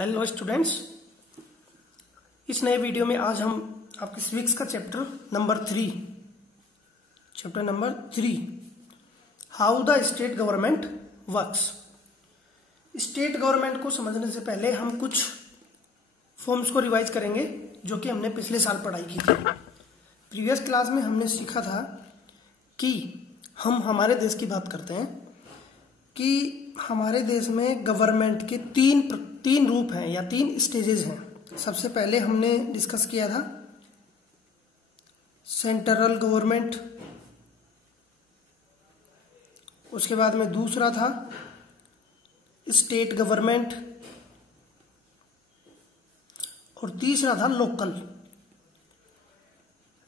Hello students, इस नए video में आज हम आपके सिविक्स का chapter number 3 how the state government works. State government को समझने से पहले हम कुछ फॉर्म्स को रिवाइज करेंगे जो कि हमने पिछले साल पढ़ाई की थी। प्रीवियस क्लास में हमने सीखा था कि हम हमारे देश की बात करते हैं कि हमारे देश में गवर्नमेंट के तीन रूप हैं या 3 स्टेजेस हैं। सबसे पहले हमने डिस्कस किया था सेंट्रल गवर्नमेंट, उसके बाद में दूसरा था स्टेट गवर्नमेंट और तीसरा था लोकल।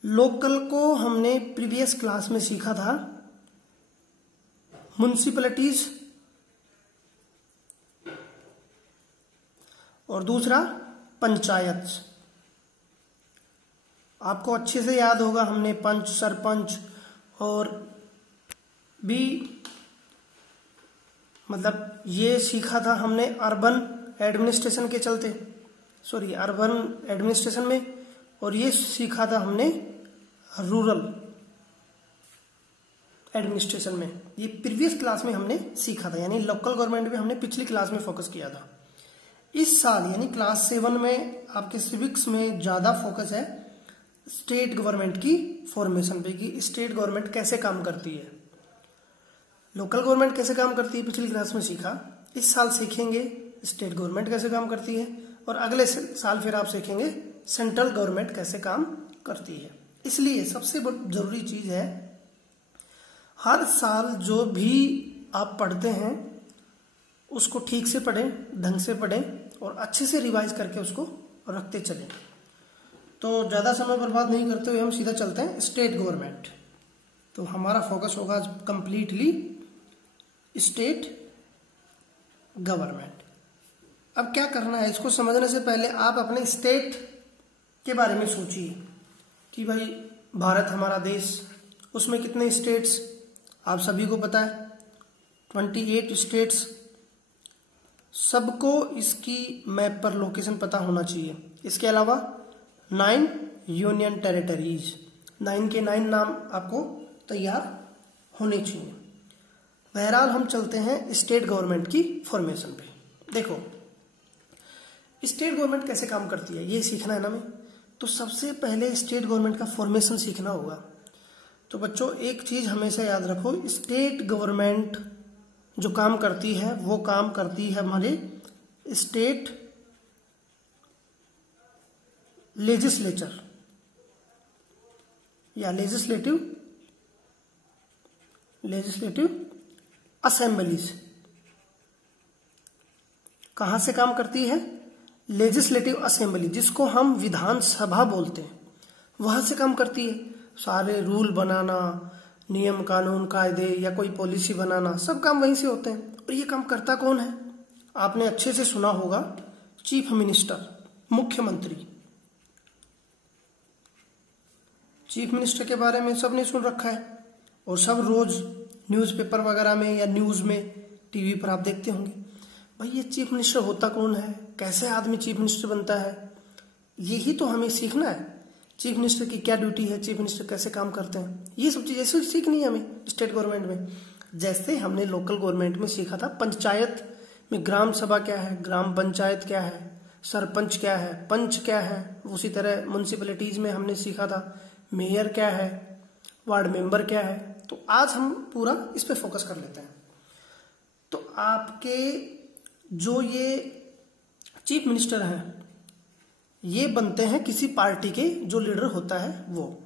लोकल को हमने प्रीवियस क्लास में सीखा था म्युनिसिपैलिटीज और दूसरा पंचायत। आपको अच्छे से याद होगा, हमने पंच, सरपंच और भी मतलब ये सीखा था हमने अर्बन एडमिनिस्ट्रेशन के चलते, अर्बन एडमिनिस्ट्रेशन में, और ये सीखा था हमने रूरल एडमिनिस्ट्रेशन में। ये प्रीवियस क्लास में हमने सीखा था, यानी लोकल गवर्नमेंट में हमने पिछली क्लास में फोकस किया था। इस साल यानी क्लास 7 में आपके सिविक्स में ज्यादा फोकस है स्टेट गवर्नमेंट की फॉर्मेशन पे कि स्टेट गवर्नमेंट कैसे काम करती है, लोकल गवर्नमेंट कैसे काम करती है पिछली क्लास में सीखा। इस साल सीखेंगे स्टेट गवर्नमेंट कैसे काम करती है और अगले साल फिर आप सीखेंगे सेंट्रल गवर्नमेंट कैसे काम करती है। इसलिए सबसे जरूरी चीज है, हर साल जो भी आप पढ़ते हैं उसको ठीक से पढ़ें, ढंग से पढ़ें और अच्छे से रिवाइज करके उसको रखते चलें। तो ज़्यादा समय बर्बाद नहीं करते हुए हम सीधा चलते हैं स्टेट गवर्नमेंट। तो हमारा फोकस होगा कंप्लीटली स्टेट गवर्नमेंट। अब क्या करना है, इसको समझने से पहले आप अपने स्टेट के बारे में सोचिए कि भाई भारत हमारा देश, उसमें कितने स्टेट्स आप सभी को पता है, 28 स्टेट्स। सबको इसकी मैप पर लोकेशन पता होना चाहिए। इसके अलावा 9 यूनियन टेरिटरीज, 9 के 9 नाम आपको तैयार होने चाहिए। बहरहाल हम चलते हैं स्टेट गवर्नमेंट की फॉर्मेशन पे। देखो स्टेट गवर्नमेंट कैसे काम करती है ये सीखना है ना हमें। तो सबसे पहले स्टेट गवर्नमेंट का फॉर्मेशन सीखना होगा। तो बच्चों एक चीज हमेशा याद रखो, स्टेट गवर्नमेंट जो काम करती है वो काम करती है हमारे स्टेट लेजिस्लेचर या लेजिस्लेटिव असेंबलीज। कहां से काम करती है? लेजिस्लेटिव असेंबली, जिसको हम विधानसभा बोलते हैं, वहां से काम करती है। सारे रूल बनाना, नियम कानून कायदे या कोई पॉलिसी बनाना, सब काम वहीं से होते हैं। और ये काम करता कौन है? आपने अच्छे से सुना होगा, चीफ मिनिस्टर, मुख्यमंत्री। चीफ मिनिस्टर के बारे में सबने सुन रखा है और सब रोज न्यूज़पेपर वगैरह में या न्यूज में, टीवी पर आप देखते होंगे। भाई ये चीफ मिनिस्टर होता कौन है, कैसे आदमी चीफ मिनिस्टर बनता है, यही तो हमें सीखना है। चीफ मिनिस्टर की क्या ड्यूटी है, चीफ मिनिस्टर कैसे काम करते हैं, ये सब चीजें सीखनी है हमें स्टेट गवर्नमेंट में। जैसे हमने लोकल गवर्नमेंट में सीखा था पंचायत में ग्राम सभा क्या है, ग्राम पंचायत क्या है, सरपंच क्या है, पंच क्या है। उसी तरह म्युनिसिपैलिटीज में हमने सीखा था मेयर क्या है, वार्ड मेंबर क्या है। तो आज हम पूरा इस पे फोकस कर लेते हैं। तो आपके जो ये चीफ मिनिस्टर हैं ये बनते हैं किसी पार्टी के जो लीडर होता है वो।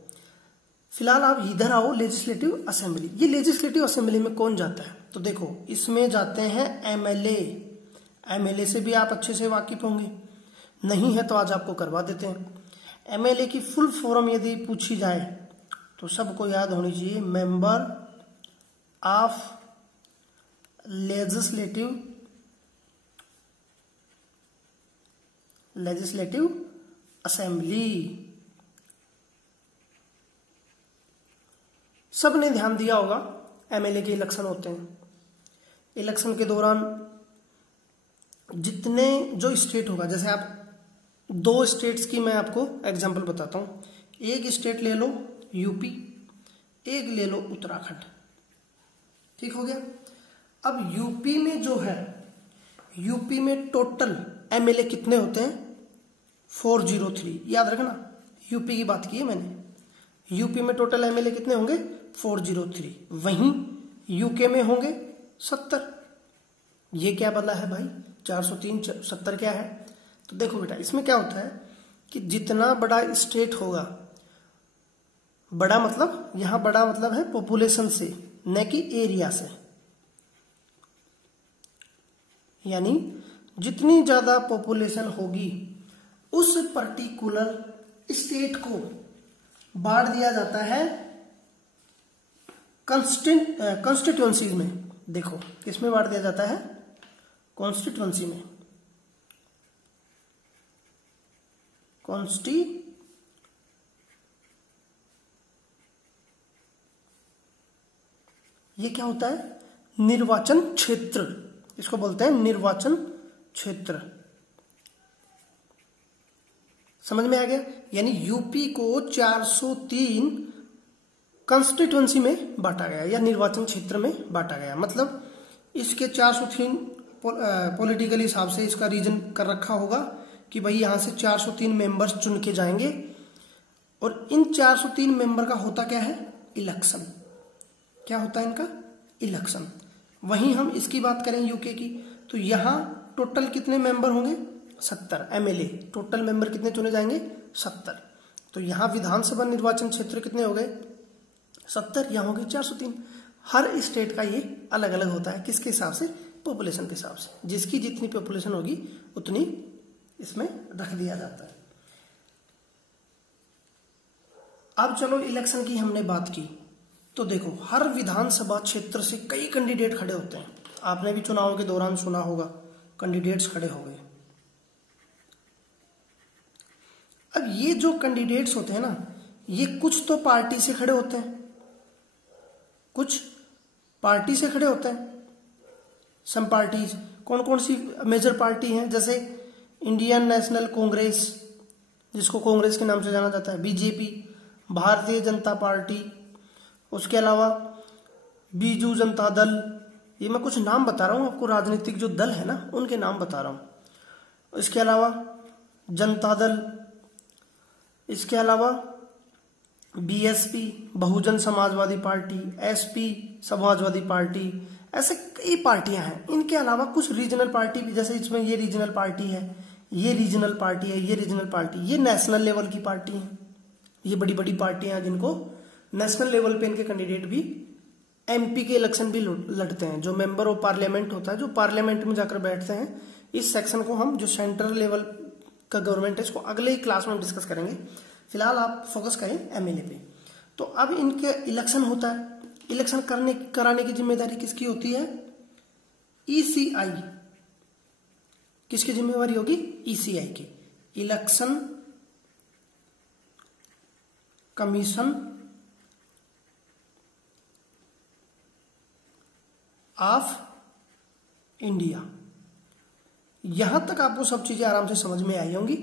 फिलहाल आप इधर आओ लेजिस्लेटिव असेंबली। ये लेजिस्लेटिव असेंबली में कौन जाता है? तो देखो इसमें जाते हैं एमएलए। एमएलए से भी आप अच्छे से वाकिफ होंगे, नहीं है तो आज आपको करवा देते हैं। एमएलए की फुल फॉर्म यदि पूछी जाए तो सबको याद होनी चाहिए, मेंबर ऑफ लेजिस्लेटिव असेंबली। सबने ध्यान दिया होगा एमएलए के इलेक्शन होते हैं। इलेक्शन के दौरान जितने जो स्टेट होगा, जैसे आप दो स्टेट्स की मैं आपको एग्जांपल बताता हूँ। एक स्टेट ले लो यूपी, एक ले लो उत्तराखंड, ठीक हो गया। अब यूपी में जो है, यूपी में टोटल एमएलए कितने होते हैं? 403, याद रखना, यूपी की बात की है मैंने। यूपी में टोटल एमएलए कितने होंगे? 403। वहीं यूके में होंगे 70। ये क्या बदला है भाई? 403 70 क्या है? तो देखो बेटा, इसमें क्या होता है कि जितना बड़ा स्टेट होगा, बड़ा मतलब यहां बड़ा मतलब है पॉपुलेशन से, न कि एरिया से। यानी जितनी ज्यादा पॉपुलेशन होगी उस पर्टिकुलर स्टेट को बांट दिया जाता है कॉन्स्टिट्यूएंसीज में। देखो किसमें बांट दिया जाता है? कॉन्स्टिट्यूएंसी में। ये क्या होता है? निर्वाचन क्षेत्र, इसको बोलते हैं निर्वाचन क्षेत्र। समझ में आ गया? यानी यूपी को 403 कॉन्स्टिट्यूएंसी में बांटा गया या निर्वाचन क्षेत्र में बांटा गया। मतलब इसके 403 पॉलिटिकल हिसाब से इसका रीजन कर रखा होगा कि भाई यहां से 403 मेंबर्स चुन के जाएंगे, और इन 403 मेंबर का होता क्या है? इलेक्शन। क्या होता है इनका? इलेक्शन। वहीं हम इसकी बात करें यूके की, तो यहां टोटल कितने मेंबर होंगे? 70 एमएलए। टोटल मेंबर कितने चुने जाएंगे? 70। तो यहां विधानसभा निर्वाचन क्षेत्र कितने हो गए? 70। यहां हो गए 403। हर स्टेट का ये अलग अलग होता है। किसके हिसाब से? पॉपुलेशन के हिसाब से। जिसकी जितनी पॉपुलेशन होगी उतनी इसमें रख दिया जाता है। अब चलो इलेक्शन की हमने बात की, तो देखो हर विधानसभा क्षेत्र से कई कैंडिडेट खड़े होते हैं। आपने भी चुनाव के दौरान सुना होगा, कैंडिडेट्स खड़े हो गए। अब ये जो कैंडिडेट्स होते हैं ना, ये कुछ तो पार्टी से खड़े होते हैं, कुछ पार्टी से खड़े होते हैं। सम पार्टीज, कौन कौन सी मेजर पार्टी हैं? जैसे इंडियन नेशनल कांग्रेस, जिसको कांग्रेस के नाम से जाना जाता है, बीजेपी, भारतीय जनता पार्टी, उसके अलावा बीजू जनता दल। ये मैं कुछ नाम बता रहा हूं आपको, राजनीतिक जो दल है ना उनके नाम बता रहा हूं। इसके अलावा जनता दल, इसके अलावा BSP Bahujan Samajwadi party, SP Samajwadi party, ऐसे कई पार्टियां हैं। इनके अलावा कुछ रीजनल पार्टी भी, जैसे इसमें ये रीजनल पार्टी है, ये रीजनल पार्टी है, ये रीजनल पार्टी, ये नेशनल लेवल की पार्टी है। ये बड़ी बड़ी पार्टियां हैं जिनको नेशनल लेवल पे इनके कैंडिडेट भी एमपी के इलेक्शन भी लड़ते हैं। जो मेंबर ऑफ पार्लियामेंट होता है, जो पार्लियामेंट में जाकर बैठते हैं। इस सेक्शन को हम जो सेंट्रल लेवल का गवर्नमेंट है इसको अगले ही क्लास में हम डिस्कस करेंगे। फिलहाल आप फोकस करें एमएलए पे। तो अब इनके इलेक्शन होता है। इलेक्शन कराने की जिम्मेदारी किसकी होती है? ईसीआई। किसकी जिम्मेवारी होगी? ईसीआई की, इलेक्शन कमीशन ऑफ इंडिया। यहां तक आपको सब चीजें आराम से समझ में आई होंगी।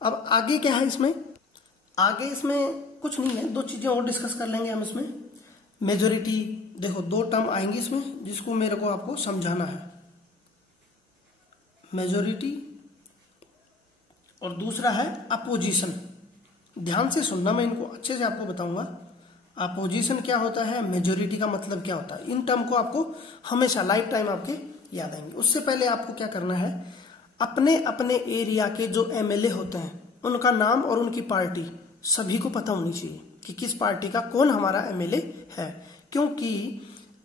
अब आगे क्या है इसमें? आगे इसमें कुछ नहीं है, दो चीजें और डिस्कस कर लेंगे हम इसमें। मेजोरिटी, देखो दो टर्म आएंगी इसमें जिसको मेरे को आपको समझाना है। मेजोरिटी और दूसरा है अपोजिशन। ध्यान से सुनना, मैं इनको अच्छे से आपको बताऊंगा। अपोजिशन क्या होता है, मेजोरिटी का मतलब क्या होता है, इन टर्म को आपको हमेशा लाइफ टाइम आपके याद आएंगे। उससे पहले आपको क्या करना है, अपने अपने एरिया के जो एमएलए होते हैं उनका नाम और उनकी पार्टी सभी को पता होनी चाहिए कि किस पार्टी का कौन हमारा एमएलए है। क्योंकि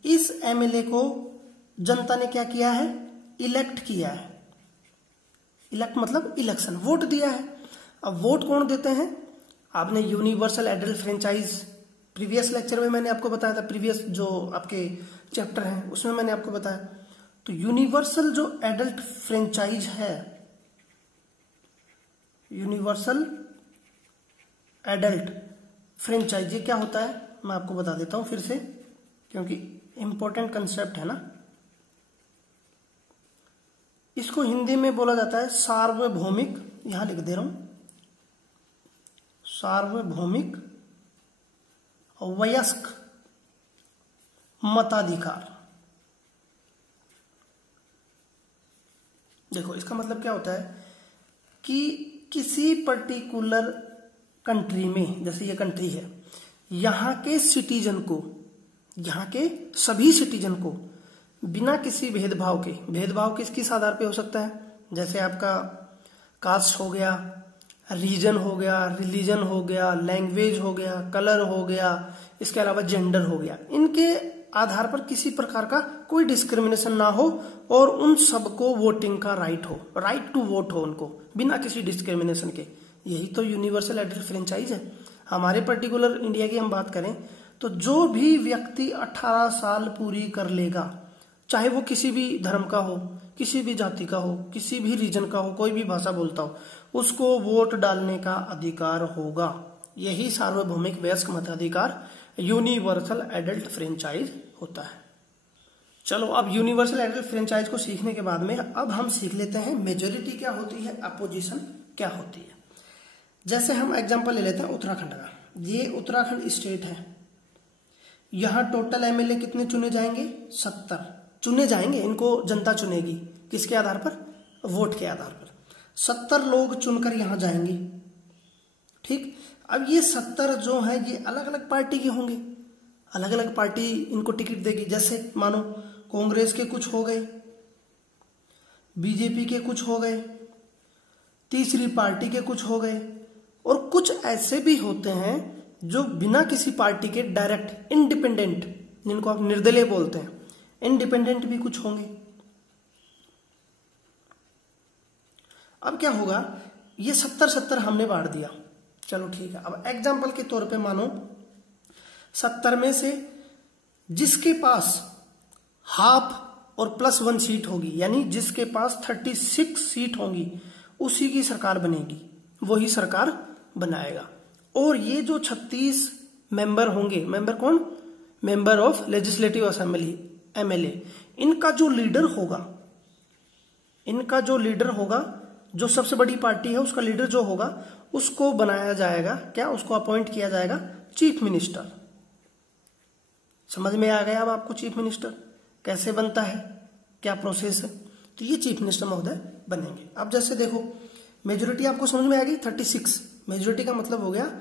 इस एमएलए को जनता ने क्या किया है? इलेक्ट किया है। इलेक्ट मतलब इलेक्शन, वोट दिया है। अब वोट कौन देते हैं? आपने universal adult franchise previous lecture में मैंने आपको बताया था, प्रीवियस जो आपके चैप्टर हैं उसमें मैंने आपको बताया। तो यूनिवर्सल जो एडल्ट फ्रेंचाइज है, यूनिवर्सल एडल्ट फ्रेंचाइज, ये क्या होता है मैं आपको बता देता हूं फिर से, क्योंकि इंपॉर्टेंट कंसेप्ट है ना। इसको हिंदी में बोला जाता है सार्वभौमिक, यहां लिख दे रहा हूं, सार्वभौमिक वयस्क मताधिकार। देखो इसका मतलब क्या होता है कि किसी पर्टिकुलर कंट्री में, जैसे ये कंट्री है, यहां के सिटीजन को, यहां के सभी सिटीजन को बिना किसी भेदभाव के, भेदभाव किस आधार पे हो सकता है, जैसे आपका कास्ट हो गया, रीजन हो गया, रिलीजन हो गया, लैंग्वेज हो गया, कलर हो गया, इसके अलावा जेंडर हो गया, इनके आधार पर किसी प्रकार का कोई डिस्क्रिमिनेशन ना हो और उन सबको वोटिंग का राइट हो, राइट टू वोट हो उनको बिना किसी डिस्क्रिमिनेशन के। यही तो यूनिवर्सल एडेल्ट फ्रेंचाइज है। हमारे पर्टिकुलर इंडिया की हम बात करें तो जो भी व्यक्ति 18 साल पूरी कर लेगा, चाहे वो किसी भी धर्म का हो, किसी भी जाति का हो, किसी भी रीजन का हो, कोई भी भाषा बोलता हो, उसको वोट डालने का अधिकार होगा। यही सार्वभौमिक वयस्क मताधिकार, यूनिवर्सल एडल्ट फ्रेंचाइज होता है। चलो अब यूनिवर्सल एडल्ट फ्रेंचाइज को सीखने के बाद में अब हम सीख लेते हैं मेजोरिटी क्या होती है, अपोजिशन क्या होती है। जैसे हम एग्जांपल ले लेते हैं उत्तराखंड का। ये उत्तराखंड स्टेट है, यहां टोटल एमएलए कितने चुने जाएंगे, 70 चुने जाएंगे। इनको जनता चुनेगी, किसके आधार पर, वोट के आधार पर। 70 लोग चुनकर यहां जाएंगे, ठीक। अब ये 70 जो है ये अलग अलग पार्टी के होंगे, अलग अलग पार्टी इनको टिकट देगी। जैसे मानो कांग्रेस के कुछ हो गए, बीजेपी के कुछ हो गए, तीसरी पार्टी के कुछ हो गए, और कुछ ऐसे भी होते हैं जो बिना किसी पार्टी के डायरेक्ट इंडिपेंडेंट, जिनको आप निर्दलीय बोलते हैं, इंडिपेंडेंट भी कुछ होंगे। अब क्या होगा, ये 70-70 हमने बांट दिया, चलो ठीक है। अब एग्जाम्पल के तौर पे मानो 70 में से जिसके पास हाफ और +1 सीट होगी, यानी जिसके पास 36 सीट होंगी, उसी की सरकार बनेगी, वही सरकार बनाएगा। और ये जो 36 मेंबर होंगे, मेंबर कौन, member of legislative assembly, MLA, इनका जो लीडर होगा, इनका जो लीडर होगा, जो सबसे बड़ी पार्टी है उसका लीडर जो होगा, उसको बनाया जाएगा क्या, उसको अपॉइंट किया जाएगा चीफ मिनिस्टर। समझ में आ गया अब आपको चीफ मिनिस्टर कैसे बनता है, क्या प्रोसेस है। तो ये चीफ मिनिस्टर महोदय बनेंगे। अब जैसे देखो मेजोरिटी आपको समझ में आ गई, 36 मेजोरिटी का मतलब हो गया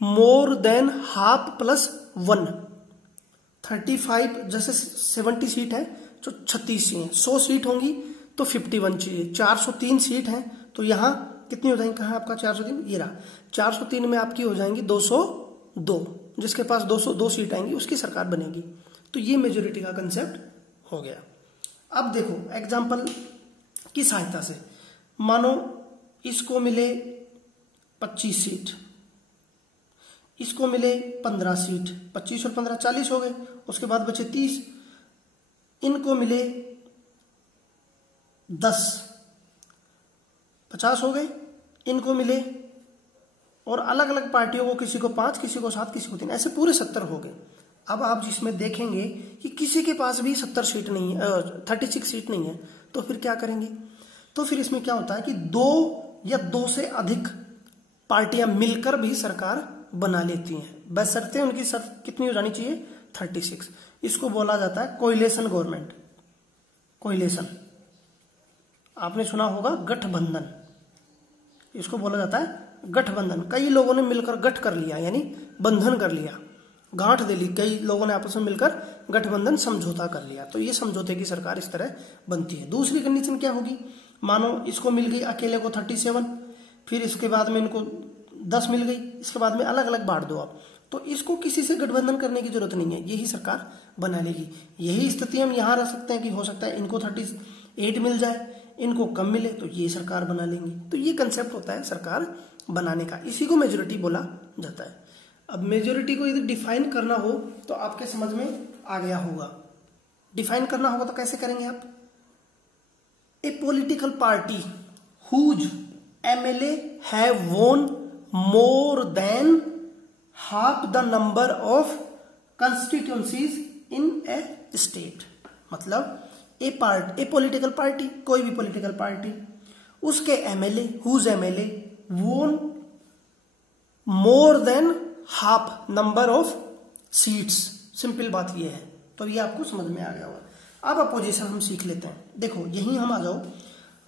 मोर देन हाफ +1। 35 जैसे 70 सीट है तो 36 चाहिए, 100 सीट होंगी तो 51 चाहिए, 403 सीट है तो यहाँ कितनी हो जाएंगी, कहाँ आपका 403, ये रहा, 403 में आपकी हो जाएंगी 202, जिसके पास 202 सीट आएंगी उसकी सरकार बनेगी। तो ये मेजोरिटी का कंसेप्ट हो गया। अब देखो एग्जाम्पल की सहायता से, मानो इसको मिले 25 सीट, इसको मिले 15 सीट, 25 और 15 40 हो गए, उसके बाद बचे 30, इनको मिले 10 50 हो गए, इनको मिले, और अलग अलग पार्टियों को किसी को 5, किसी को 7, किसी को 3, ऐसे पूरे 70 हो गए। अब आप जिसमें देखेंगे कि किसी के पास भी 70 सीट नहीं है, 36 सीट नहीं है, तो फिर क्या करेंगे, तो फिर इसमें क्या होता है कि 2 या 2 से अधिक पार्टियां मिलकर भी सरकार बना लेती हैं, बशर्ते उनकी कितनी हो जानी चाहिए, 36। इसको बोला जाता है कोइलेशन गवर्नमेंट। कोइलेशन आपने सुना होगा, गठबंधन, इसको बोला जाता है गठबंधन। कई लोगों ने मिलकर गठ कर लिया, यानी बंधन कर लिया, गांठ दे ली, कई लोगों ने आपस में मिलकर गठबंधन समझौता कर लिया, तो ये समझौते की सरकार इस तरह बनती है। दूसरी कंडीशन क्या होगी, मानो इसको मिल गई अकेले को 37, फिर इसके बाद में इनको 10 मिल गई, इसके बाद में अलग अलग बांट दो आप, तो इसको किसी से गठबंधन करने की जरूरत नहीं है, यही सरकार बना लेगी। यही स्थिति हम यहाँ रह सकते हैं कि हो सकता है इनको 38 मिल जाए, इनको कम मिले, तो ये सरकार बना लेंगे। तो ये कंसेप्ट होता है सरकार बनाने का, इसी को मेजोरिटी बोला जाता है। अब मेजोरिटी को यदि डिफाइन करना हो तो आपके समझ में आ गया होगा। डिफाइन करना होगा तो कैसे करेंगे आप, a political party whose MLA have won more than half the number of constituencies in a state. मतलब ए पॉलिटिकल पार्टी, कोई भी पॉलिटिकल पार्टी, उसके MLA whose MLA won more than half number of seats. Simple बात ये है। तो ये आपको समझ में आ गया होगा। अब अपोजिशन हम सीख लेते हैं। देखो यहीं हम आ जाओ।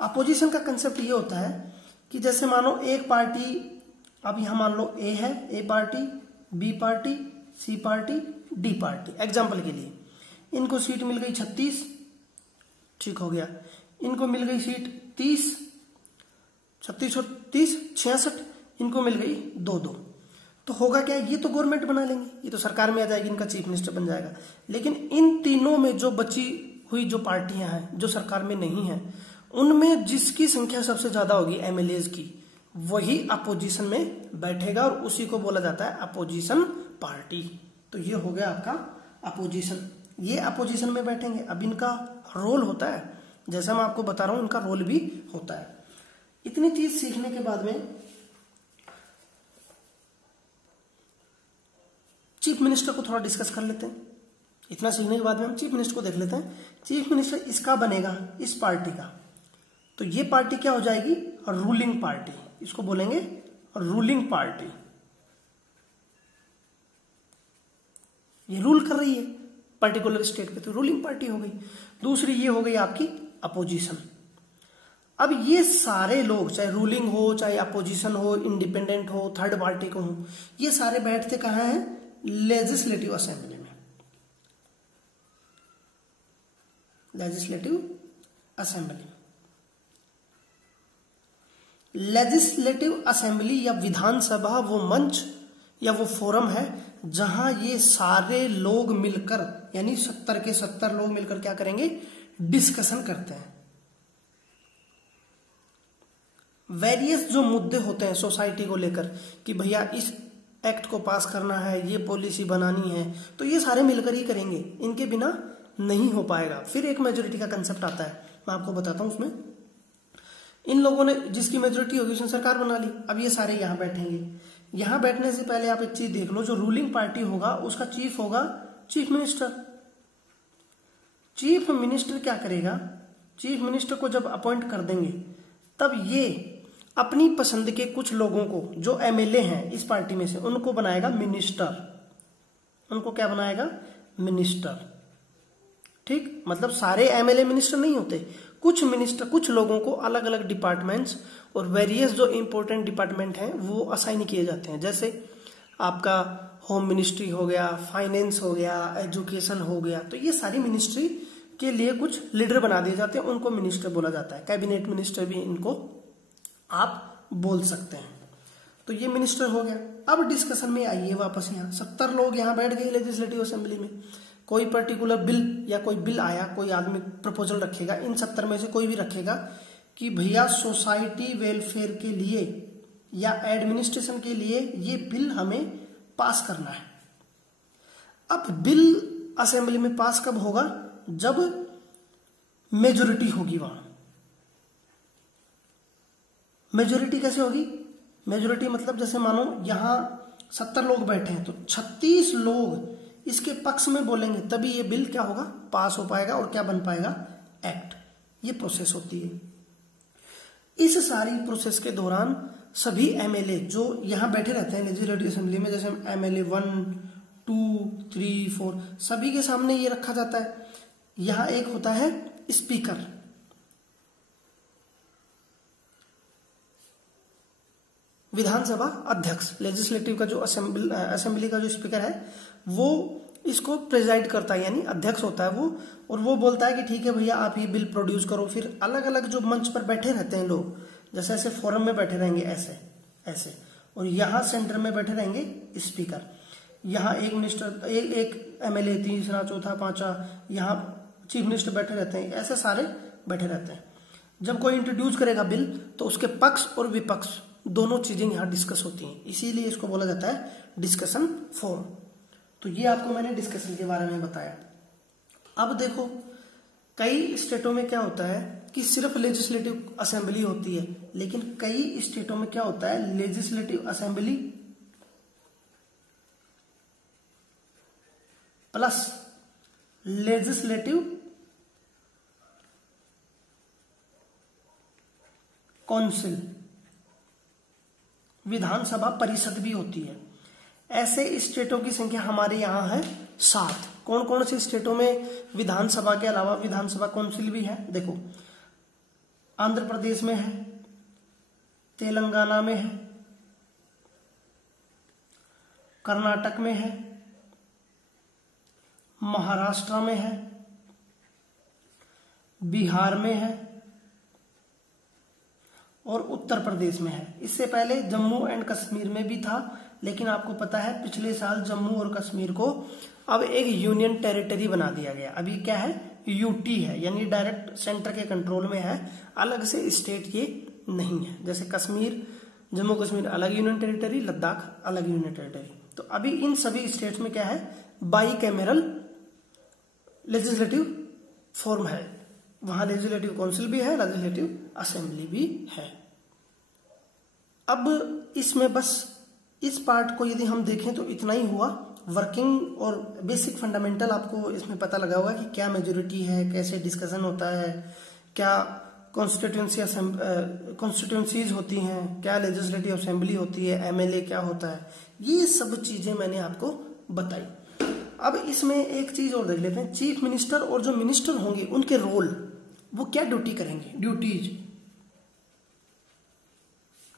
अपोजिशन का कंसेप्ट ये होता है कि जैसे मानो एक पार्टी, अब यहां मान लो ए है, ए पार्टी, बी पार्टी, सी पार्टी, डी पार्टी। एग्जाम्पल के लिए इनको सीट मिल गई 36, ठीक हो गया। इनको मिल गई सीट 30, 36 और 30 66, इनको मिल गई 2-2। तो होगा क्या, ये तो गवर्नमेंट बना लेंगे, ये तो सरकार में आ जाएगी, इनका चीफ मिनिस्टर बन जाएगा। लेकिन इन तीनों में जो बची हुई जो पार्टियां हैं जो सरकार में नहीं है, उनमें जिसकी संख्या सबसे ज्यादा होगी एमएलए की, वही अपोजिशन में बैठेगा और उसी को बोला जाता है अपोजिशन पार्टी। तो ये हो गया आपका अपोजिशन। ये अपोजिशन में बैठेंगे। अब इनका रोल होता है, जैसा मैं आपको बता रहा हूं, इनका रोल भी होता है। इतनी चीज सीखने के बाद में चीफ मिनिस्टर को थोड़ा डिस्कस कर लेते हैं। इतना सीखने के बाद में हम चीफ मिनिस्टर को देख लेते हैं। चीफ मिनिस्टर इसका बनेगा, इस पार्टी का। तो ये पार्टी क्या हो जाएगी, रूलिंग पार्टी। इसको बोलेंगे रूलिंग पार्टी। ये रूल कर रही है पर्टिकुलर स्टेट पे, तो रूलिंग पार्टी हो गई। दूसरी ये हो गई आपकी अपोजिशन। अब ये सारे लोग, चाहे रूलिंग हो, चाहे अपोजिशन हो, इंडिपेंडेंट हो, थर्ड पार्टी को हो, ये सारे बैठते कहां हैं, लेजिस्लेटिव असेंबली में। लेजिस्लेटिव असेंबली, लेजिस्लेटिव असेंबली या विधानसभा वो मंच या वो फोरम है जहां ये सारे लोग मिलकर, यानी 70 के 70 लोग मिलकर क्या करेंगे, डिस्कशन करते हैं। वेरियस जो मुद्दे होते हैं सोसाइटी को लेकर कि भैया इस एक्ट को पास करना है, ये पॉलिसी बनानी है, तो ये सारे मिलकर ही करेंगे, इनके बिना नहीं हो पाएगा। फिर एक मेजोरिटी का कंसेप्ट आता है, मैं आपको बताता हूं। उसमें इन लोगों ने, जिसकी मेजोरिटी होगी उसने सरकार बना ली। अब ये सारे यहां बैठेंगे। यहां बैठने से पहले आप एक चीज देख लो, जो रूलिंग पार्टी होगा उसका चीफ होगा चीफ मिनिस्टर। चीफ मिनिस्टर क्या करेगा, चीफ मिनिस्टर को जब अपॉइंट कर देंगे तब ये अपनी पसंद के कुछ लोगों को, जो एमएलए हैं इस पार्टी में से, उनको बनाएगा मिनिस्टर। उनको क्या बनाएगा, मिनिस्टर। ठीक, मतलब सारे एमएलए मिनिस्टर नहीं होते, कुछ मिनिस्टर, कुछ लोगों को अलग अलग डिपार्टमेंट्स और वेरियस जो इंपॉर्टेंट डिपार्टमेंट हैं वो असाइन किए जाते हैं। जैसे आपका होम मिनिस्ट्री हो गया, फाइनेंस हो गया, एजुकेशन हो गया, तो ये सारी मिनिस्ट्री के लिए कुछ लीडर बना दिए जाते हैं, उनको मिनिस्टर बोला जाता है। कैबिनेट मिनिस्टर भी इनको आप बोल सकते हैं। तो ये मिनिस्टर हो गया। अब डिस्कशन में आइए वापस, यहाँ 70 लोग यहाँ बैठ गए लेजिस्लेटिव असेंबली में। कोई पर्टिकुलर बिल या कोई बिल आया, कोई आदमी प्रपोजल रखेगा, इन 70 में से कोई भी रखेगा कि भैया सोसाइटी वेलफेयर के लिए या एडमिनिस्ट्रेशन के लिए ये बिल हमें पास करना है। अब बिल असेंबली में पास कब होगा, जब मेजोरिटी होगी। वहां मेजोरिटी कैसे होगी, मेजोरिटी मतलब जैसे मानो यहां 70 लोग बैठे हैं तो 36 लोग इसके पक्ष में बोलेंगे, तभी ये बिल क्या होगा, पास हो पाएगा और क्या बन पाएगा, एक्ट। ये प्रोसेस होती है। इस सारी प्रोसेस के दौरान सभी एमएलए जो यहां बैठे रहते हैं लेजिस्लेटिव असेंबली में, जैसे एमएलए 1, 2, 3, 4, सभी के सामने ये रखा जाता है। यहां एक होता है स्पीकर, विधानसभा अध्यक्ष। लेजिस्लेटिव का जो असेंबली का जो स्पीकर है वो इसको प्रेजाइड करता है, यानी अध्यक्ष होता है वो, और वो बोलता है कि ठीक है भैया आप ये बिल प्रोड्यूस करो। फिर अलग अलग जो मंच पर बैठे रहते हैं लोग, जैसे ऐसे फोरम में बैठे रहेंगे ऐसे ऐसे, और यहां सेंटर में बैठे रहेंगे स्पीकर। यहाँ एक मिनिस्टर, एक एमएलए, तीसरा, चौथा, पांचवा, यहाँ चीफ मिनिस्टर बैठे रहते हैं, ऐसे सारे बैठे रहते हैं। जब कोई इंट्रोड्यूस करेगा बिल तो उसके पक्ष और विपक्ष दोनों चीजें यहाँ डिस्कस होती हैं, इसीलिए इसको बोला जाता है डिस्कशन फोरम। तो ये आपको मैंने डिस्कशन के बारे में बताया। अब देखो कई स्टेटों में क्या होता है कि सिर्फ लेजिस्लेटिव असेंबली होती है, लेकिन कई स्टेटों में क्या होता है, legislative assembly plus legislative council, विधानसभा परिषद भी होती है। ऐसे स्टेटों की संख्या हमारे यहाँ है 7। कौन कौन से स्टेटों में विधानसभा के अलावा विधानसभा काउंसिल भी है? देखो, आंध्र प्रदेश में है, तेलंगाना में है, कर्नाटक में है, महाराष्ट्र में है, बिहार में है और उत्तर प्रदेश में है। इससे पहले जम्मू एंड कश्मीर में भी था, लेकिन आपको पता है पिछले साल जम्मू और कश्मीर को अब एक यूनियन टेरिटरी बना दिया गया। अभी क्या है? यूटी है, यानी डायरेक्ट सेंटर के कंट्रोल में है, अलग से स्टेट ये नहीं है। जैसे कश्मीर, जम्मू कश्मीर अलग यूनियन टेरिटरी, लद्दाख अलग यूनियन टेरिटरी। तो अभी इन सभी स्टेट्स में क्या है? बाई कैमरल लेजिस्लेटिव फॉर्म है। वहां लेजिस्लेटिव काउंसिल भी है, लेजिस्लेटिव असेंबली भी है। अब इसमें बस इस पार्ट को यदि हम देखें तो इतना ही हुआ। वर्किंग और बेसिक फंडामेंटल आपको इसमें पता लगा होगा कि क्या मेजोरिटी है, कैसे डिस्कशन होता है, क्या कॉन्स्टिट्यूंसीज होती हैं, क्या लेजिस्लेटिव असेंबली होती है, एमएलए क्या होता है, ये सब चीजें मैंने आपको बताई। अब इसमें एक चीज और देख लेते हैं, चीफ मिनिस्टर और जो मिनिस्टर होंगे उनके रोल, वो क्या ड्यूटी करेंगे?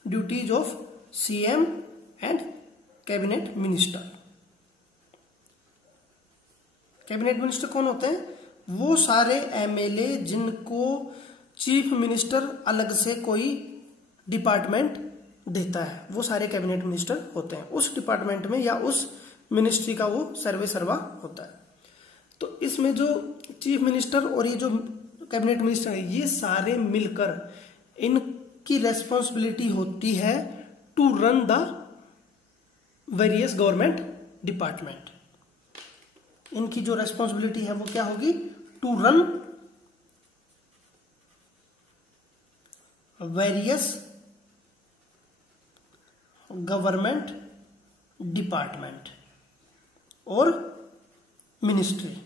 Duties of CM and cabinet minister. Cabinet minister कौन होते हैं? वो सारे एमएलए जिनको चीफ मिनिस्टर अलग से कोई डिपार्टमेंट देता है, वो सारे कैबिनेट मिनिस्टर होते हैं। उस डिपार्टमेंट में या उस मिनिस्ट्री का वो सर्वे सर्वा होता है। तो इसमें जो चीफ मिनिस्टर और ये जो कैबिनेट मिनिस्टर है, ये सारे मिलकर इनकी रेस्पॉन्सिबिलिटी होती है to run the various government department. इनकी जो रेस्पॉन्सिबिलिटी है वो क्या होगी? To run various government department और मिनिस्ट्री।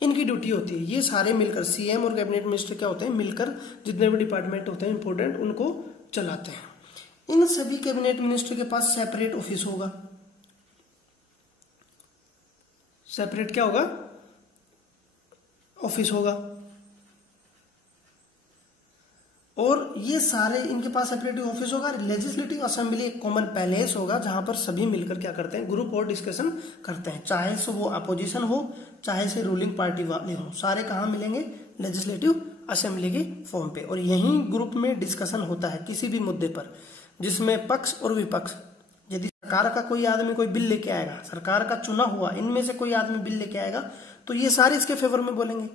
इनकी ड्यूटी होती है, ये सारे मिलकर सीएम और कैबिनेट मिनिस्टर क्या होते हैं? मिलकर जितने भी डिपार्टमेंट होते हैं इंपॉर्टेंट, उनको चलाते हैं। इन सभी कैबिनेट मिनिस्टर के पास सेपरेट ऑफिस होगा। सेपरेट क्या होगा? ऑफिस होगा। और ये सारे इनके पास सेपरेट ऑफिस होगा। लेजिस्लेटिव असेंबली एक कॉमन पैलेस होगा जहां पर सभी मिलकर क्या करते हैं? ग्रुप और डिस्कशन करते हैं, चाहे से वो अपोजिशन हो, चाहे से रूलिंग पार्टी वाले हो, सारे कहां मिलेंगे? लेजिस्लेटिव असेंबली के फॉर्म पे। और यही ग्रुप में डिस्कशन होता है किसी भी मुद्दे पर, जिसमें पक्ष और विपक्ष। यदि सरकार का कोई आदमी कोई बिल लेके आएगा, सरकार का चुना हुआ इनमें से कोई आदमी बिल लेके आएगा, तो ये सारे इसके फेवर में बोलेंगे।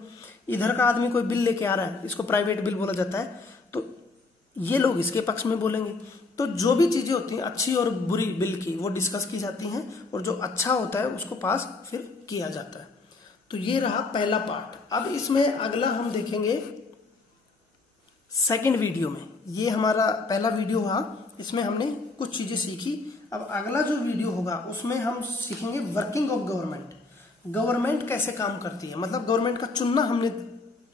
इधर का आदमी कोई बिल लेके आ रहा है, इसको प्राइवेट बिल बोला जाता है, तो ये लोग इसके पक्ष में बोलेंगे। तो जो भी चीजें होती हैं अच्छी और बुरी बिल की, वो डिस्कस की जाती हैं, और जो अच्छा होता है उसको पास फिर किया जाता है। तो ये रहा पहला पार्ट। अब इसमें अगला हम देखेंगे सेकंड वीडियो में। ये हमारा पहला वीडियो हुआ, इसमें हमने कुछ चीजें सीखी। अब अगला जो वीडियो होगा उसमें हम सीखेंगे वर्किंग ऑफ गवर्नमेंट। गवर्नमेंट कैसे काम करती है, मतलब गवर्नमेंट का चुनना हमने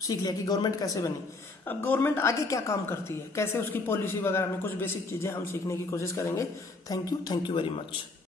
सीख लिया कि गवर्नमेंट कैसे बनी। अब गवर्नमेंट आगे क्या काम करती है, कैसे उसकी पॉलिसी वगैरह में कुछ बेसिक चीजें हम सीखने की कोशिश करेंगे। Thank you very much.